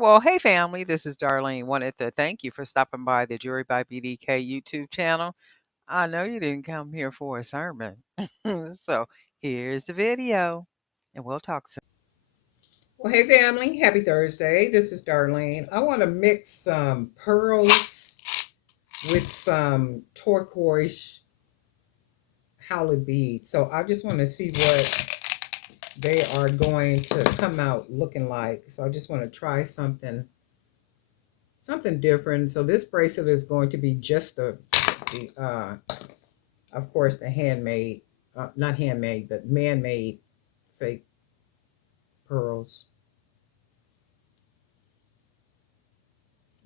Well, hey family, this is Darlene. Wanted to thank you for stopping by the Jewelry by BDK YouTube channel. I know you didn't come here for a sermon. So here's the video, and we'll talk soon. Well, hey family, happy Thursday. This is Darlene. I want to mix some pearls with some turquoise howlite beads. So I just want to see what they are going to come out looking like. So I just want to try something different. So this bracelet is going to be just the of course the handmade, not handmade, but man-made fake pearls.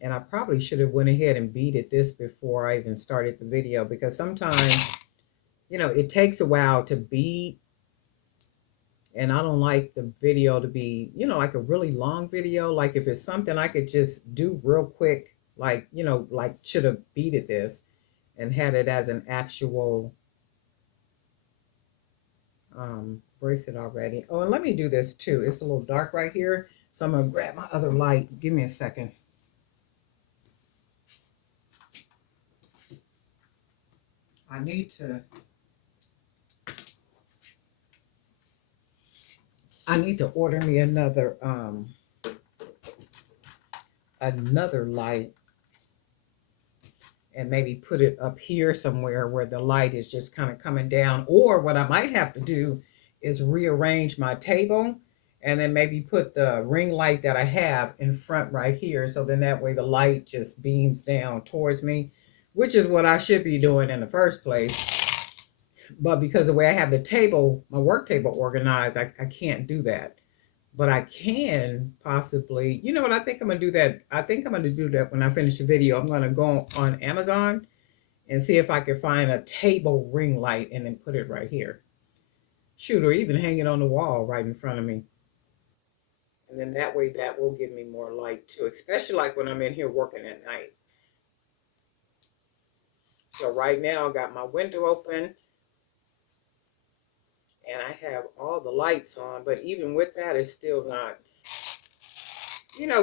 And I probably should have went ahead and beaded this before I even started the video, because sometimes, it takes a while to bead, and I don't like the video to be, like a really long video. Like if it's something I could just do real quick, like, like should have beaded this and had it as an actual bracelet already. Oh, and let me do this too. It's a little dark right here, so I'm gonna grab my other light. Give me a second. I need to order me another light, and maybe put it up here somewhere where the light is just kind of coming down. Or what I might have to do is rearrange my table and then maybe put the ring light that I have in front right here, so then that way the light just beams down towards me, which is what I should be doing in the first place. But because the way I have the table, my work table organized, I can't do that. But I can possibly, you know what, I think I'm gonna do that. I think I'm gonna do that when I finish the video. I'm gonna go on Amazon and see if I can find a table ring light and then put it right here. Shoot, or even hang it on the wall right in front of me. And then that way that will give me more light too, especially like when I'm in here working at night. So right now I got my window open and I have all the lights on, but even with that, it's still not,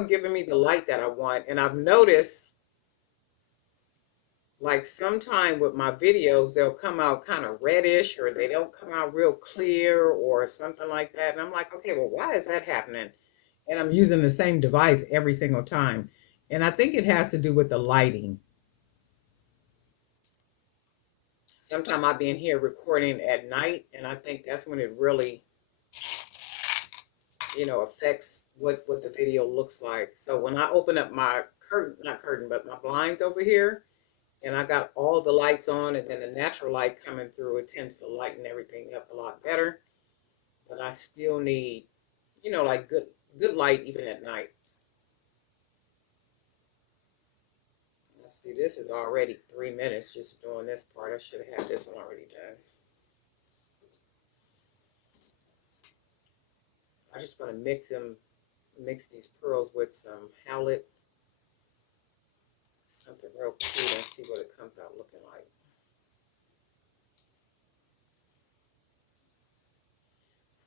giving me the light that I want. And I've noticed, like, sometime with my videos, they'll come out kind of reddish, or they don't come out real clear or something like that. And I'm like, okay, well, why is that happening? And I'm using the same device every single time. And I think it has to do with the lighting. Sometimes I'll be in here recording at night, and I think that's when it really, affects what the video looks like. So when I open up my curtain, not curtain, but my blinds over here, and I got all the lights on, and then the natural light coming through, it tends to lighten everything up a lot better. But I still need, like good light even at night. Let's see, this is already 3 minutes just doing this part. I should have had this one already done. I just want to mix these pearls with some howlite, something real cute, and see what it comes out looking like.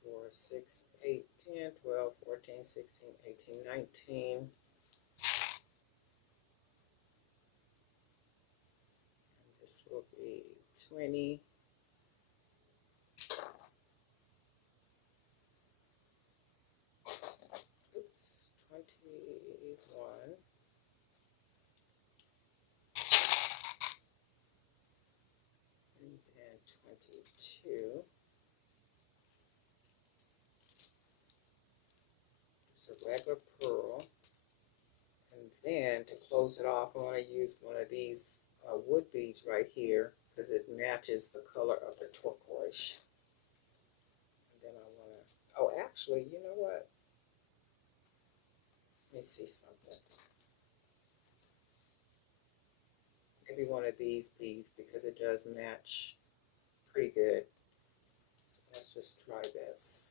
4, 6, 8, 10, 12, 14, 16, 18, 19. And this will be 20. Oops, 21. And then 22. Just a regular pearl. And then to close it off, I want to use one of these wood beads right here, because it matches the color of the turquoise. And then I want to, oh, actually, you know what? Let me see something. Maybe one of these beads, because it does match pretty good. So let's just try this.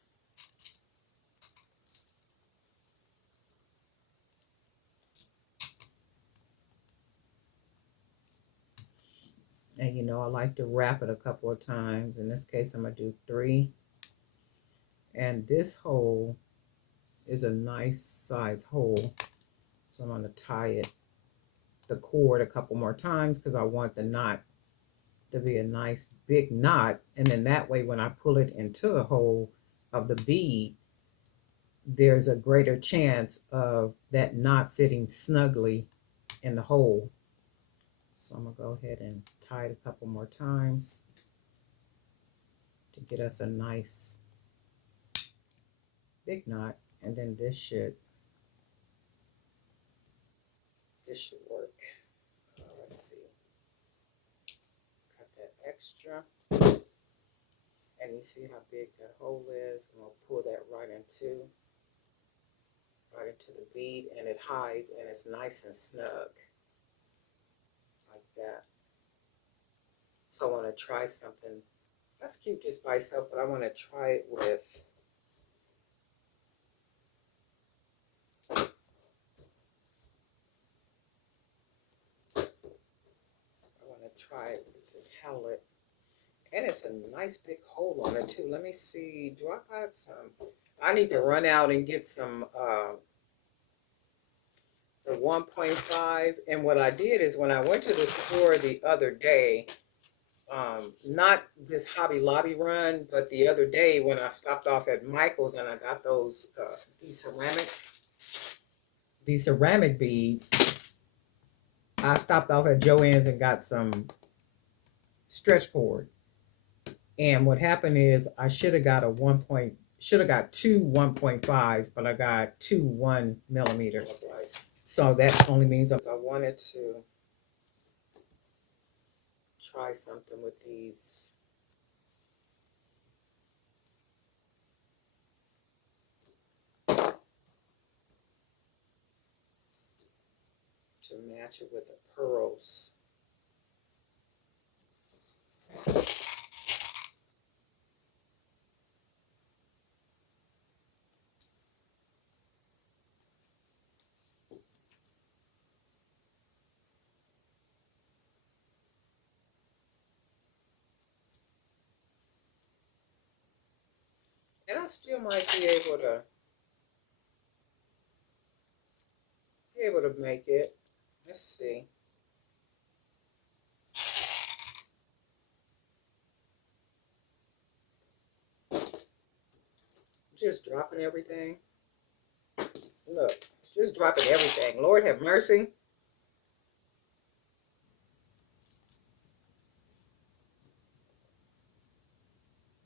And I like to wrap it a couple of times. In this case, I'm going to do 3. And this hole is a nice size hole. So I'm going to tie the cord a couple more times because I want the knot to be a nice big knot. And then that way, when I pull it into the hole of the bead, there's a greater chance of that knot fitting snugly in the hole. So I'm going to go ahead and tie it a couple more times to get us a nice big knot. And then this should work. Let's see. Cut that extra. And you see how big that hole is. I'm going to pull that right into the bead, and it hides and it's nice and snug like that. So I want to try something that's cute just by itself, but I want to try it with this howlite. And it's a nice big hole on it too. Let me see. Do I got some? I need to run out and get some the 1.5. And what I did is when I went to the store the other day, not this Hobby Lobby run, but the other day when I stopped off at Michael's and I got those these ceramic beads. I stopped off at Joann's and got some stretch cord. And what happened is I should have got two 1.5s, but I got two 1 millimeters. So that only means I wanted to try something with these. To match it with the pearls. And I still might be able to make it. Let's see. Just dropping everything. Look, it's just dropping everything. Lord have mercy.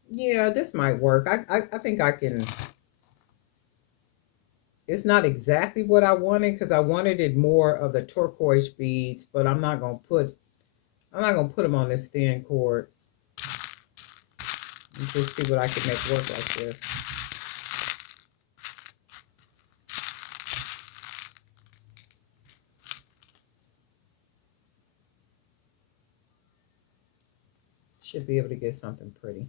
Yeah, this might work. I think I can. It's not exactly what I wanted because I wanted it more of the turquoise beads, but I'm not gonna put them on this thin cord. Let's just see what I can make work like this. Should be able to get something pretty.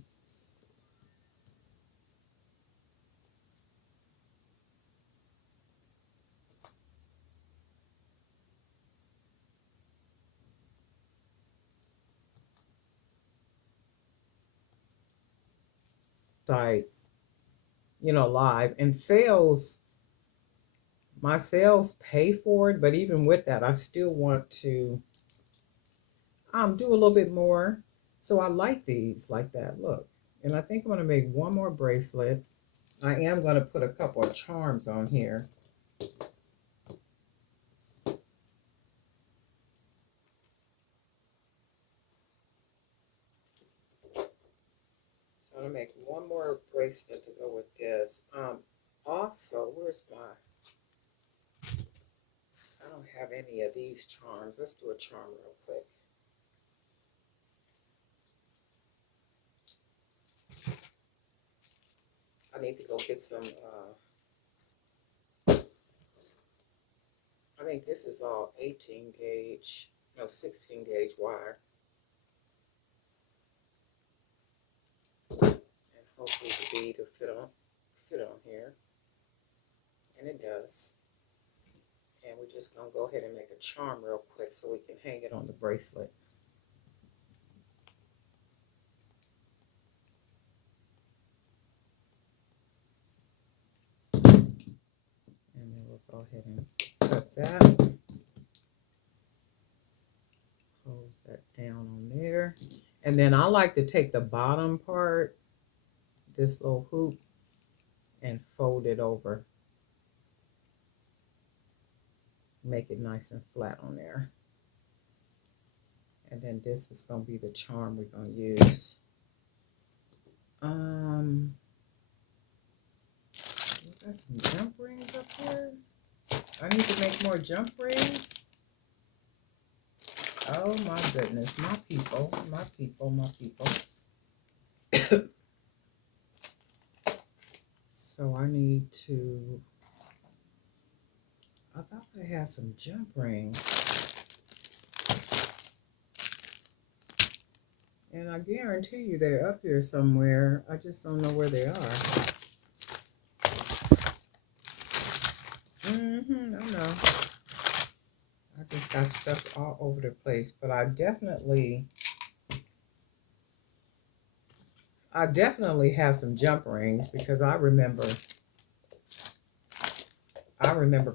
Site, live and sales. My sales pay for it, but even with that, I still want to do a little bit more. So I like these like that. Look, and I think I'm going to make one more bracelet. I am going to put a couple of charms on here. So I'm going to make one more bracelet to go with this. Also, where's my? I don't have any of these charms. Let's do a charm real quick. I need to go get some, I think this is all 18 gauge, no, 16 gauge wire. And hopefully the bead will fit on here. And it does. And we're just going to go ahead and make a charm real quick so we can hang it on the bracelet. And then we'll go ahead and cut that. Close that down on there. And then I like to take the bottom part, this little hoop, and fold it over. Make it nice and flat on there. And then this is going to be the charm we're going to use. We got some jump rings up here. I need to make more jump rings. Oh my goodness, my people, my people, my people. So I need to, I thought I had some jump rings. And I guarantee you they're up here somewhere. I just don't know where they are. I know. I just got stuff all over the place, but I definitely have some jump rings because I remember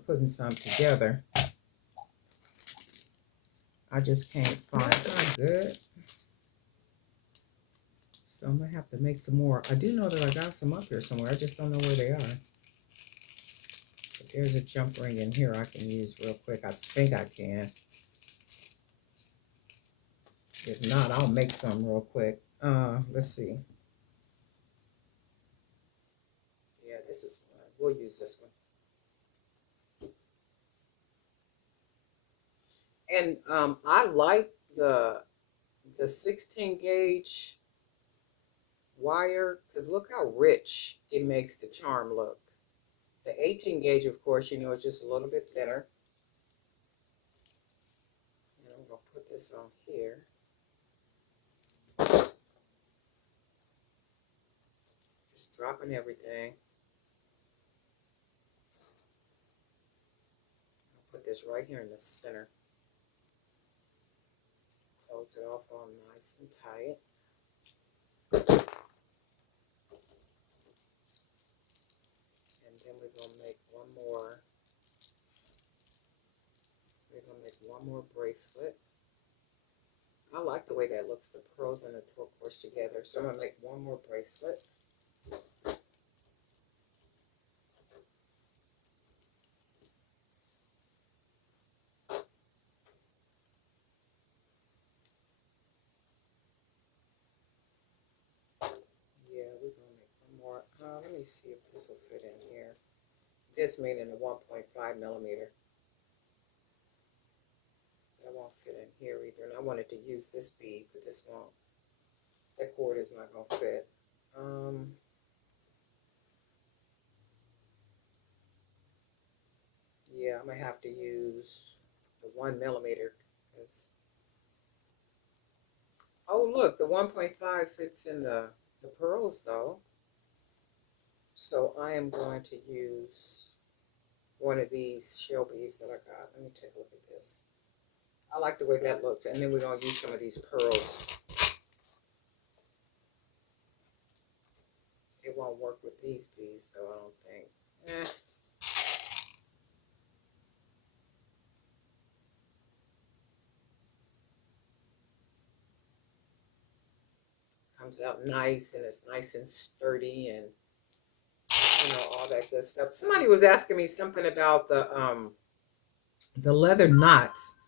putting some together. I just can't find. That's not good. So I'm gonna have to make some more. I do know that I got some up here somewhere. I just don't know where they are. But there's a jump ring in here I can use real quick. I think I can. If not, I'll make some real quick. Let's see. Yeah, this is one. We'll use this one. And I like the 16 gauge wire because look how rich it makes the charm look. The 18 gauge, of course, you know, is just a little bit thinner. And I'm going to put this on here. Just dropping everything. I'll put this right here in the center. Close it off all nice and tight. And then we're going to make one more. We're going to make one more bracelet. I like the way that looks, the pearls and the turquoise together. So I'm going to make one more bracelet. Yeah, we're going to make one more. Let me see if this will fit in here. This meaning the 1.5 millimeter. That won't fit in here either. And I wanted to use this bead, but this won't. That cord is not going to fit. Yeah, I'm going to have to use the 1 millimeter. Oh, look, the 1.5 fits in the pearls, though. So I am going to use one of these shell beads that I got. Let me take a look at this. I like the way that looks. And then we're going to use some of these pearls. It won't work with these beads, though, I don't think. Comes out nice, and it's nice and sturdy, and you know, all that good stuff. Somebody was asking me something about the leather knots.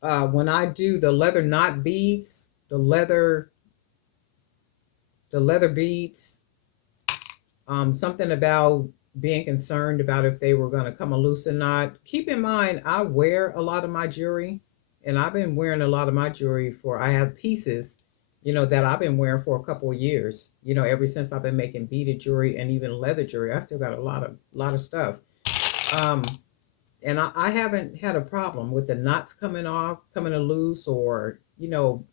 When I do the leather knot beads, the leather beads, something about being concerned about if they were going to come loose or not. Keep in mind, I wear a lot of my jewelry, and I've been wearing a lot of my jewelry I have pieces, you know, that I've been wearing for a couple of years, you know, ever since I've been making beaded jewelry and even leather jewelry. I still got a lot of stuff. And I haven't had a problem with the knots coming loose, or, you know,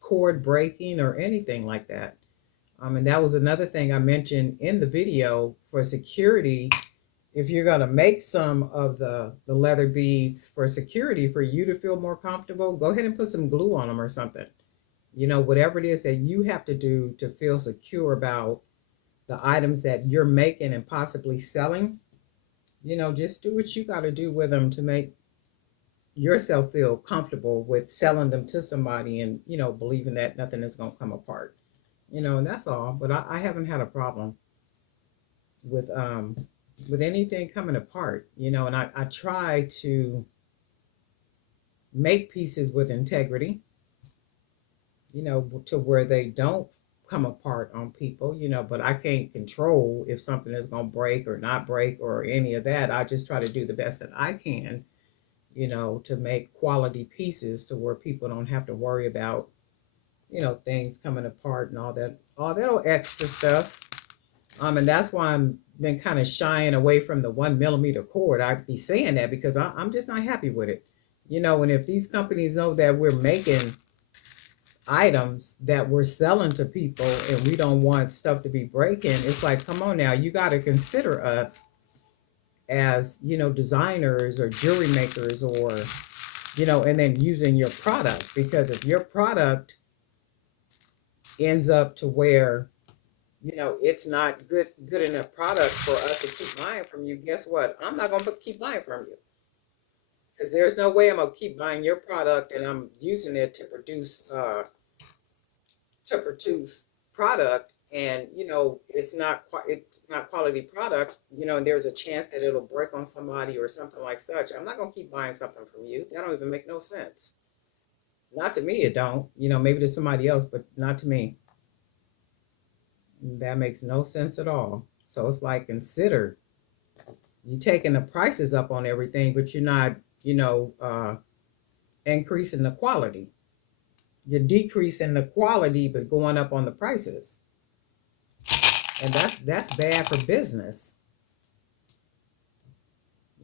cord breaking or anything like that. And that was another thing I mentioned in the video for security. If you're going to make some of the leather beads for security, for you to feel more comfortable, go ahead and put some glue on them or something. You know, whatever it is that you have to do to feel secure about the items that you're making and possibly selling. Just do what you got to do with them to make yourself feel comfortable with selling them to somebody, and believing that nothing is going to come apart. And that's all. But I haven't had a problem with anything coming apart. And I try to make pieces with integrity, to where they don't come apart on people, but I can't control if something is going to break or not break or any of that. I just try to do the best that I can, to make quality pieces to where people don't have to worry about, things coming apart and all that old extra stuff. And that's why I'm been kind of shying away from the 1 millimeter cord. I be saying that because I'm just not happy with it. And if these companies know that we're making items that we're selling to people and we don't want stuff to be breaking, it's like, come on now, you got to consider us as, designers or jewelry makers, or, and then using your product. Because if your product ends up to where, it's not good enough product for us to keep buying from you, guess what? I'm not going to keep buying from you, because there's no way I'm going to keep buying your product and I'm using it to produce product, and it's not quality product, and there's a chance that it'll break on somebody or something like such. I'm not going to keep buying something from you. That don't even make no sense. Not to me, it don't. Maybe to somebody else, but not to me. That makes no sense at all. So it's like, consider you taking the prices up on everything, but you're not, increasing the quality. You're decreasing the quality, but going up on the prices, and that's bad for business.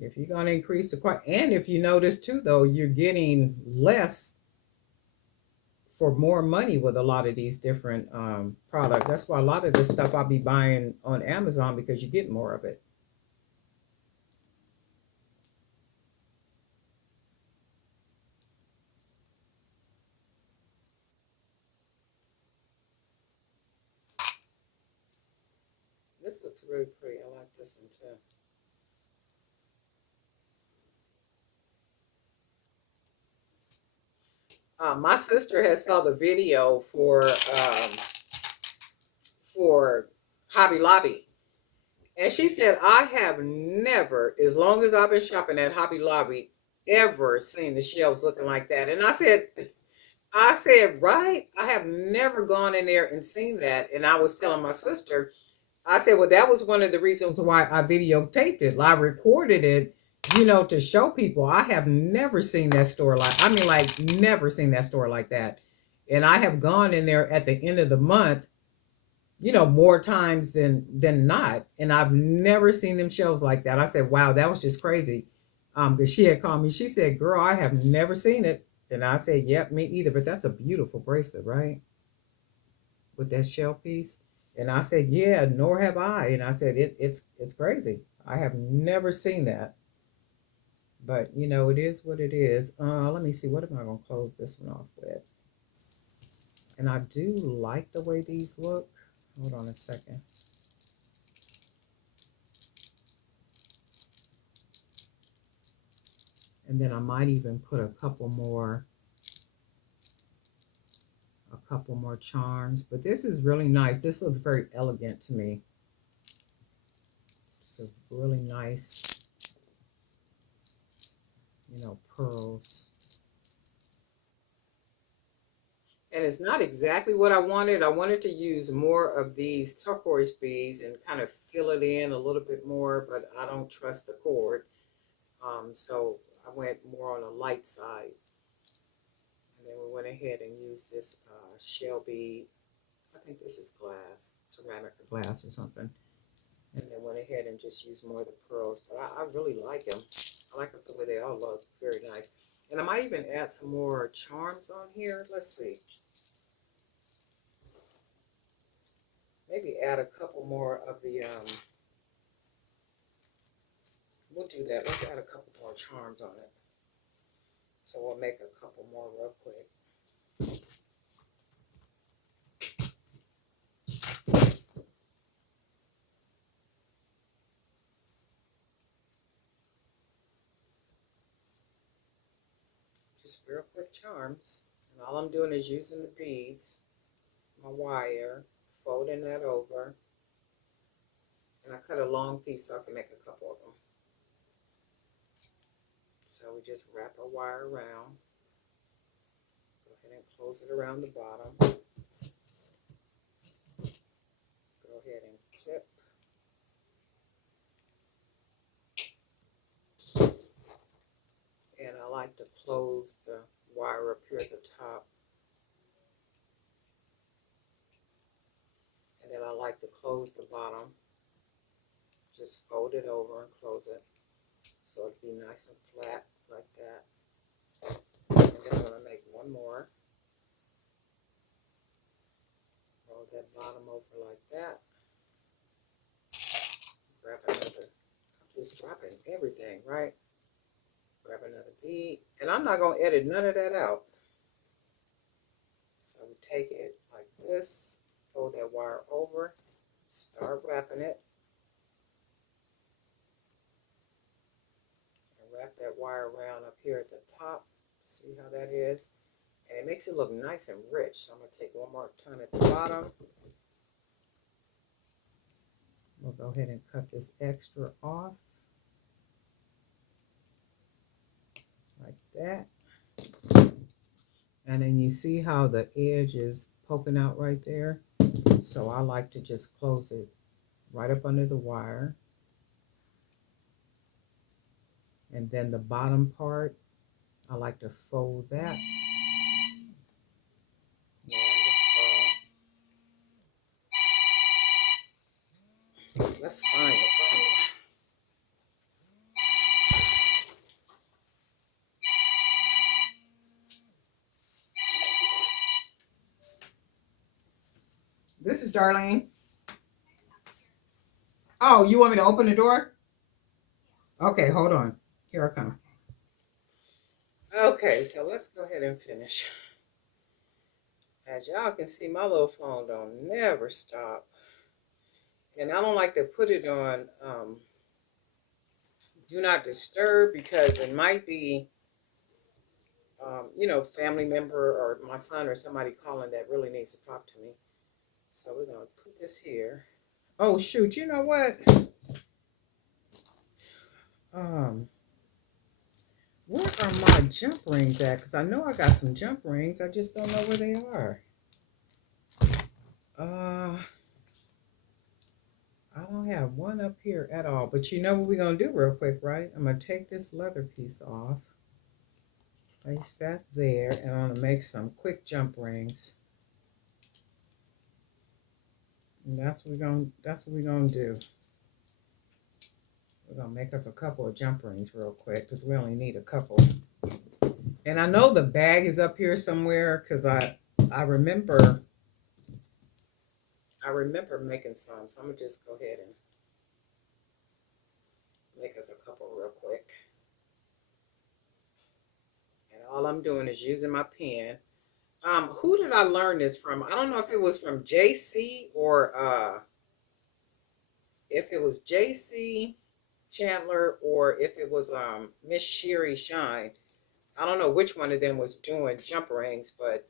If you're going to increase the quality, and if you notice too, though, you're getting less for more money with a lot of these different products. That's why a lot of this stuff I'll be buying on Amazon, because you get more of it. This looks really pretty. I like this one too. My sister has saw the video for Hobby Lobby, and she said, I have never, as long as I've been shopping at Hobby Lobby, ever seen the shelves looking like that. And I said, right? I have never gone in there and seen that. And I was telling my sister, I said, well, that was one of the reasons why I videotaped it. I recorded it, to show people. I have never seen that store like never seen that store like that. And I have gone in there at the end of the month, more times than not. And I've never seen them shelves like that. I said, wow, that was just crazy. Because she had called me. She said, girl, I have never seen it. And I said, yep, me either. But that's a beautiful bracelet, right? With that shell piece. And I said, yeah, nor have I. And I said, it's crazy. I have never seen that. But it is what it is. Let me see. What am I gonna close this one off with? And I do like the way these look. Hold on a second. And then I might even put a couple more charms. But this is really nice. This looks very elegant to me. It's a really nice, pearls. And it's not exactly what I wanted. I wanted to use more of these turquoise beads and kind of fill it in a little bit more, but I don't trust the cord. So I went more on the light side. And then we went ahead and used this shell bead. I think this is glass, ceramic or glass or something. And then went ahead and just used more of the pearls. But I really like them. I like the way they all look. Very nice. And I might even add some more charms on here. Let's see. Maybe add a couple more of the, we'll do that. Let's add a couple more charms on it. So we'll make a couple more real quick. charms. And all I'm doing is using the beads, my wire, folding that over. And I cut a long piece so I can make a couple of them. So we just wrap our wire around. Go ahead and close it around the bottom. Go ahead and clip. And I like to close the wire up here at the top. And then I like to close the bottom. Just fold it over and close it so it'll be nice and flat like that. And then I'm going to make one more. Roll that bottom over like that. Grab another. I'm just dropping everything, right? Grab another bead. And I'm not going to edit none of that out. So we take it like this, fold that wire over, start wrapping it. And wrap that wire around up here at the top. See how that is? And it makes it look nice and rich. So I'm going to take one more turn at the bottom. We'll go ahead and cut this extra off. Like that. And then you see how the edge is poking out right there? So I like to just close it right up under the wire. And then the bottom part, I like to fold that. Yeah, let's find it. This is Darlene. Oh, you want me to open the door? Okay, hold on. Here I come. Okay, so let's go ahead and finish. As y'all can see, my little phone don't never stop. And I don't like to put it on do not disturb because it might be, family member or my son or somebody calling that really needs to talk to me. So we're going to put this here. Oh, shoot. You know what? Where are my jump rings at? Because I know I got some jump rings. I just don't know where they are. I don't have one up here at all. But you know what we're going to do real quick, right? I'm going to take this leather piece off. Place that there. And I'm going to make some quick jump rings. And that's what we're going to do. We're going to make us a couple of jump rings real quick because we only need a couple. And I know the bag is up here somewhere because I remember making some. So I'm going to just go ahead and make us a couple real quick. And all I'm doing is using my pen. Who did I learn this from? I don't know if it was from JC or if it was JC Chandler or if it was Miss Sherry Shine. I don't know which one of them was doing jump rings, but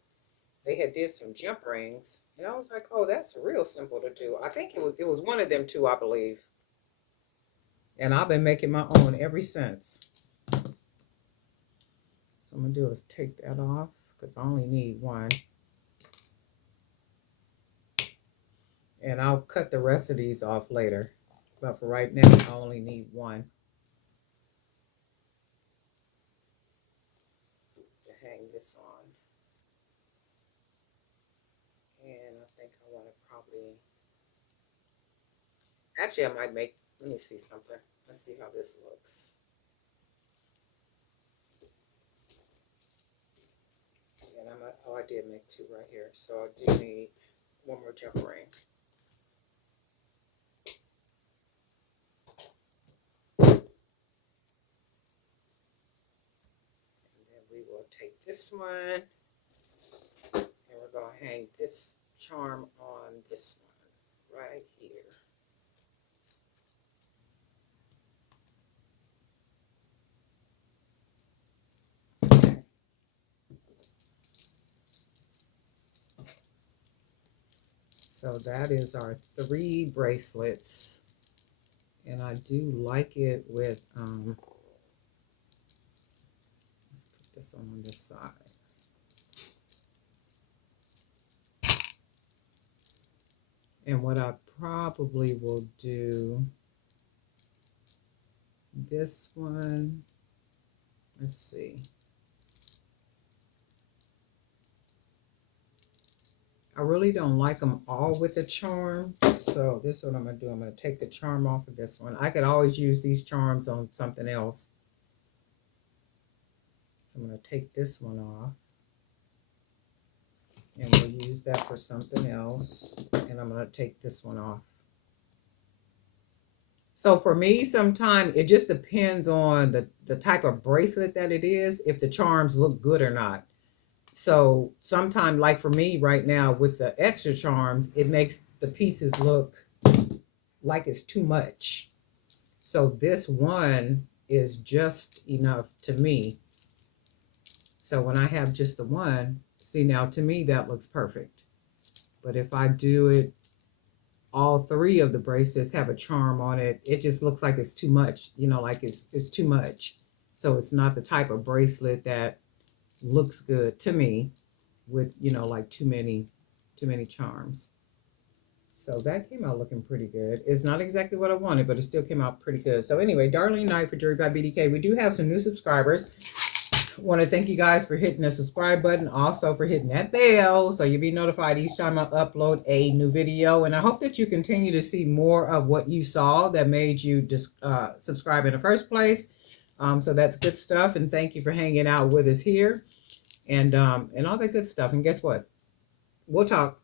they had did some jump rings. And I was like, oh, that's real simple to do. I think it was one of them two, I believe. And I've been making my own ever since. So I'm going to do is take that off because I only need one. And I'll cut the rest of these off later. But for right now, I only need one to hang this on. And I think I want to probably... Actually, I might make... Let me see something. Let's see how this looks. And I did make two right here. So I do need one more jump ring. We will take this one and we're going to hang this charm on this one right here. Okay. So that is our 3 bracelets. And I do like it with, let's put this on this side. And what I probably will do, this one, let's see. I really don't like them all with the charm. So this is what I'm going to do. I'm going to take the charm off of this one. I could always use these charms on something else. So I'm going to take this one off. And we'll use that for something else. And I'm going to take this one off. So for me, sometimes it just depends on the type of bracelet that it is, if the charms look good or not. So sometimes, like for me right now with the extra charms, it makes the pieces look like it's too much. So this one is just enough to me. So when I have just the one, see, now to me that looks perfect. But if I do it, all 3 of the bracelets have a charm on it, it just looks like it's too much, you know, like it's too much. So it's not the type of bracelet that looks good to me with, you know, like too many charms. So that came out looking pretty good. It's not exactly what I wanted, but it still came out pretty good. So anyway, Darlene Knight for Jewelry by BDK. We do have some new subscribers. Want to thank you guys for hitting the subscribe button, also for hitting that bell so you'll be notified each time I upload a new video. And I hope that you continue to see more of what you saw that made you just subscribe in the first place. So that's good stuff, and thank you for hanging out with us here and all that good stuff. And guess what? We'll talk.